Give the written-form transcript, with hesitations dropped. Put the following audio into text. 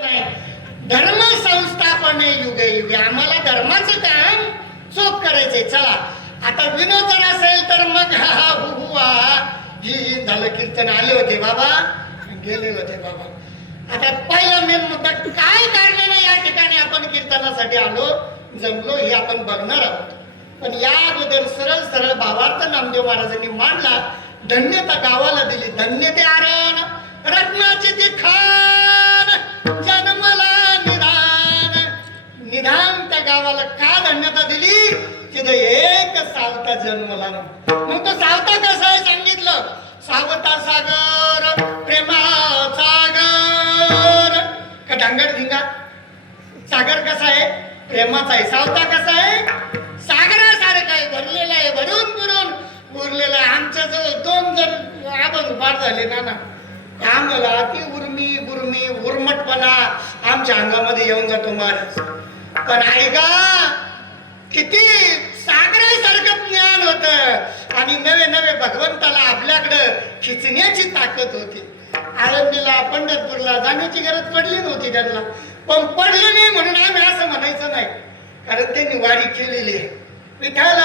धर्म संस्थापने युगे युगे आम्हाला धर्माचं काम चोख करायचंय. चला आता विनोद जर असेल तर मग हा हा हु हा ही झालं. कीर्तन आले होते बाबा, गेले होते बाबा. आता पहिला मेन मुद्दा, काय कारणाने या ठिकाणी आपण कीर्तनासाठी आलो जमलो हे आपण बघणार आहोत. पण या अगोदर सरळ सरळ भावार्थ नामदेव महाराजांनी मांडला. धन्यता गावाला दिली. धन्य ते आरण रत्नाचे ते खान जन्मला निधान. निधान त्या गावाला का धन्यता दिली? तिथं एक सावता जन्मला. मग तो सावता कसा आहे सांगितलं. सावता सागर प्रेमाचा सागर का ढांगड धिंगा. सागर कसा आहे? प्रेमाचा आहे. सावता कसा आहे? सागरासारखा आहे, भरलेला आहे, भरून भरून उरलेला आहे. आमच्या जवळ दोन जर आबा पार झाले ना आम्हाला अति उर्मी बुर्मी उर्मटपणा आमच्या अंगामध्ये येऊन जातो महाराज. पण ऐका किती सागरासारखं ज्ञान होतं आणि नवे नवे भगवंताला आपल्याकडं खिचण्याची ताकद होती. आळंदीला पंढरपूरला जाण्याची गरज पडली नव्हती त्यांना. पण पडली नाही म्हणून आम्ही असं म्हणायचं नाही, कारण त्यांनी वारी केलेली आहे. विठ्ठल